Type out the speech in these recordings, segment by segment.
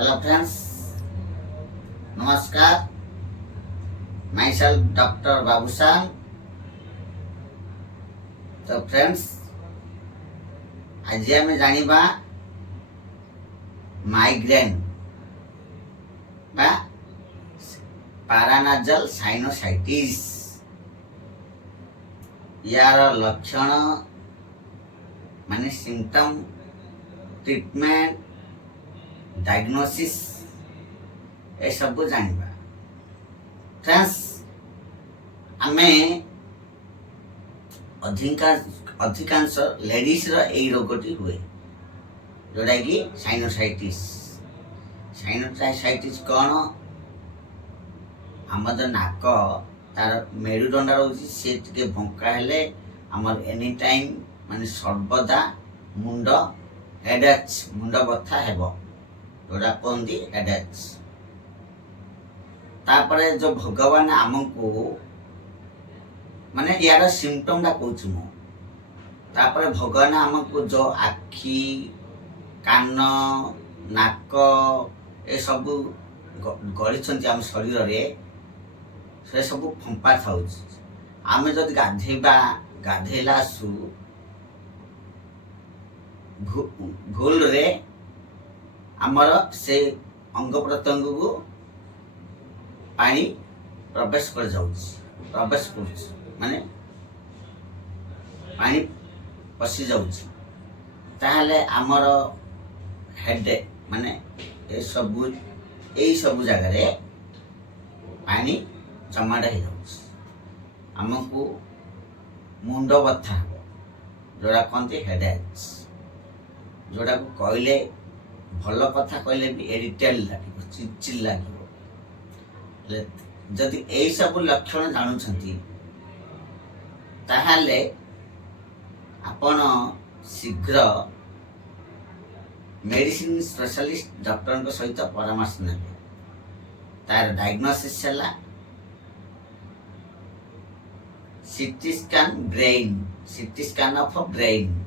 Hello friends, नमस्कार। My self doctor बाबूसान। तो friends, आज आम जानिबा माइग्रेन बा पैरानाजल साइनोसाइटिस यार लक्षण माने सिम्पटम, ट्रीटमेंट, डायग्नोसिस ए सब जानिबा। फ्रेंड्स, आमे अधिकांश लेडीज रो ए रोगटी हुए जोड़ा कि साइनोसाइटिस। साइनोसाइटिस कौन? आम जो नाक तार मेरुदंड रोचे से टिके बंका हेले आमर एनी टाइम माने सर्वदा मुंड हेडेच, मुंड बथा हेबो जोड़ा कहती हेडेच। तापरे जो भगवान आमको माने यार सिम्पटम टा कहूँ मु। तापरे भगवान आमको जो आखि, कान, नाक ए सब गढ़ी आम शरीर रे से सब फंपा था। आम जदि गाधेबा गाधेला सु भूल रे आमर से अंग प्रत्यंग को पानी प्रवेश कर माने पानी पशि जाउछि। ताहले आमर हेड माने ए सब जगह रे पानी जमाट हो जाउछि। आमको मुंड बथा जोड़ा कहते हेडेच, जोड़ा को कहले भल कथा कहले भी इरिटेट लगे, चिड़चिड़ लगे। जदि यही सब लक्षण जानुछंती ताहले आपण शीघ्र मेडिसिन स्पेशलिस्ट डॉक्टर सहित परामर्श नेबे। तार डायग्नोसिस है CT scan brain, CT scan of brain,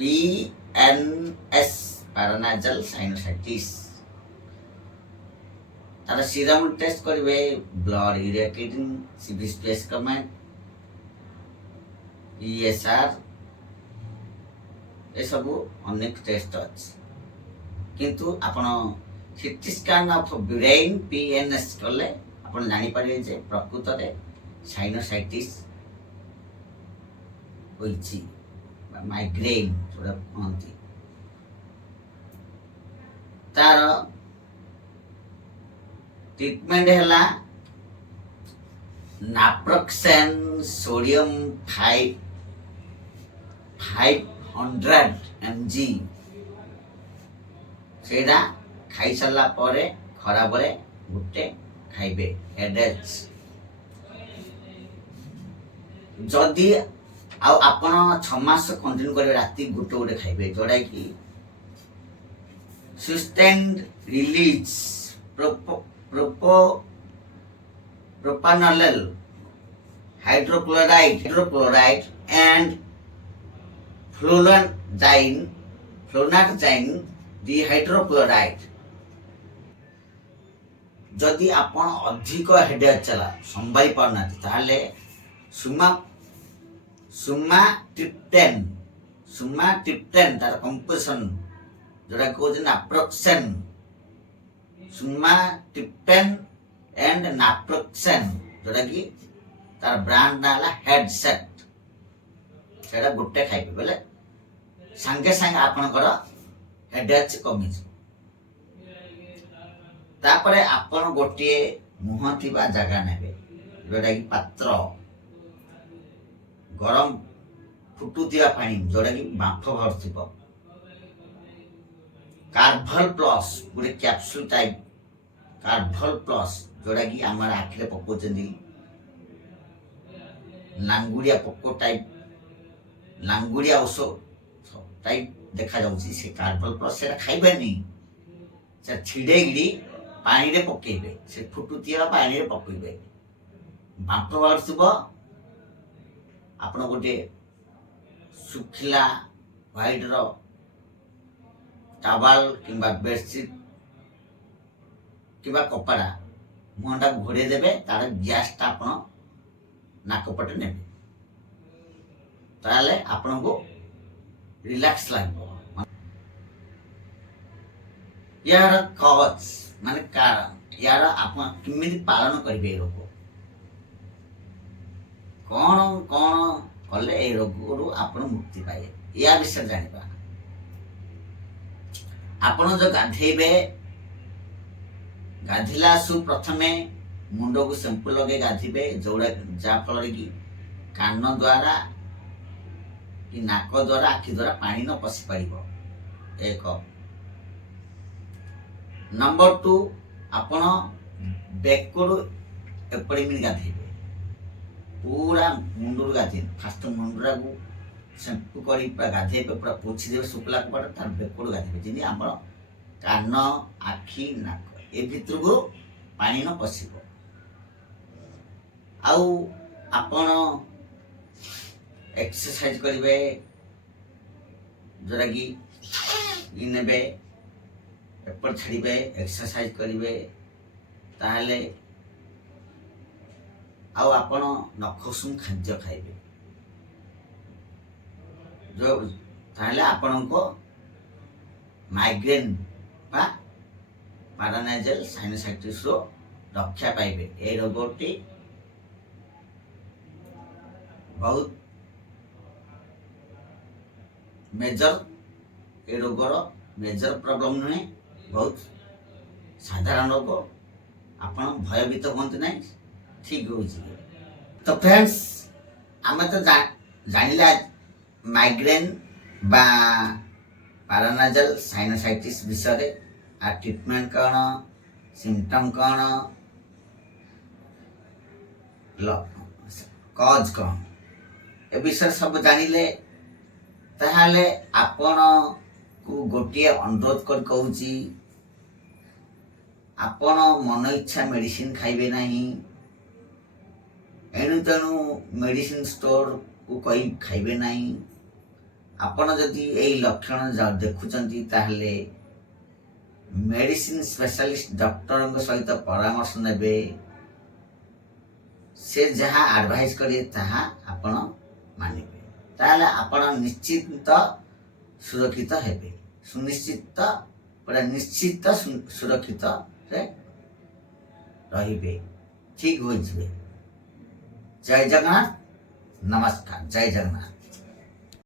PNS paranasal sinusitis. तार सीरम टेस्ट करिवे, blood urea creatinine, CB space comment, ESR ए सब अनेक टेस्ट अछि। किंतु आपण सीटी स्कैन ऑफ ब्रेन PNS कले आपण जानि पारे जे प्रकृत रे साइनोसाइटिस होइछि, माइग्रेन जोड़ा कहती। तार ट्रीटमेंट है नाप्रोक्सेन सोडियम 500 mg सेटा खाई सारा परे खराबरे गुटे खाइबे हेडेच। जदि आपण 6 मास कंटिन्यू करे राती गुटे गुटे खाइबे जोड़ा कि sustained release propanol hydrochloride and flunarizine dihydrochloride। जदि आपण अधिक हेडेक चला संभाई पारना ताले सुमाट्रिप्टेन तार कंपोजिशन जोड़ा कहते नाप्रोक्सेन, सुमाट्रिप्टेन एंड नाप्रोक्सेन जोड़ा कि तार ब्रांड ना हला हेडसेट। सेटा गुटे खाइबे बेले संगे संगे आपनकर हेडेक कमी। तापरे आपण गोटे मुह थिबा जगह नेबे जोड़ा कि पात्र गरम फुटुथिबा पानी जोड़ा कि बांफ भरथिबो। कार्भल प्लस गोटे कैप्सूल टाइप कार्भल प्लस जोड़ा कि आमर आखिरे पकोचंदी लांगुड़िया पको टाइप, लांगुड़िया औषध टाइप देखा जाउछि। से कार्भल प्लस से खाइबेनी, से छिड़ेगिड़ी पानी रे पकेबे, से फुटुथिबा पानी रे पकेबे बांफ बाहरथिबो। आपण गोटे सुखिला व्हाइट रो टावाल किंबा बेडसीट किंबा कपड़ा मुहटा घोड़े देवे तार गैसटा आपण नाकपटे नेबे ताले आपण को रिलैक्स लागबो। यार कॉज माने कारण यार आपण किमिति पालन करिवे रोग कौन कौन कले ए रोग रु आपण मुक्ति पाए या विषय जानिबा। आपण जो गाधेबे गाधिला सु प्रथमे मुंड को शैम्पू लगे गाधिबे जोड़ा जा फल कि कान द्वारा कि नाक द्वारा आखि द्वारा पानी न पशि पार एक। नंबर 2 आपण बेकड़ एपड़ी मिनिट गाधेबे पूरा मुंडू गाधे फास्ट मुंडा को शैम्पू कर गाधेबे पूरा पोछि देबे शुक्ला कपड़ा तार बेकड़ गाधेबे जिनि हमर कान आखि नाक ए भितर को पानी न पशिबो। आउ आपण एक्सरसाइज करिवे जोरा कि इनेबे एपर छाड़िबे एक्सरसाइज करिवे ताहले आउ आपण नखसुम खाद्य खाइबे जो ताहले आपण को माइग्रेन बा पैरानाइजल साइनसाइटिस रो रक्षा पाइबे। ए रोगटी बहुत मेजर ए रोगर मेजर प्रॉब्लम नुहे बहुत साधारण रोग आपण भयभीत होते ना ठीक हो। तो फ्रेंड्स आम तो जानिला माइग्रेन बा पैरानाइजल साइनसाइटिस विषय आ ट्रीटमेंट कौन सिम्पटम कौन कॉज कौन ए विषय सब जानिले ताहले आपण को गोटे अनुरोध कर कहूची आपण मन इच्छा मेडिसिन खाइबे नहीं एणु तेणु मेडिसिन स्टोर को कही खाइबे नहीं। आपण जदि एई लक्षण देखुचंती ताहले मेडिसिन स्पेशलिस्ट डॉक्टर सहित परामर्श नेबे से जहाँ एडवाइस करे ताहा आपण मानिबे ताहले आपण निश्चित सुरक्षित हेबे सुनिश्चित पूरा निश्चित सुरक्षित रे रहिबे ठीक हो जबे। जय जगन्नाथ नमस्कार जय जगन्नाथ।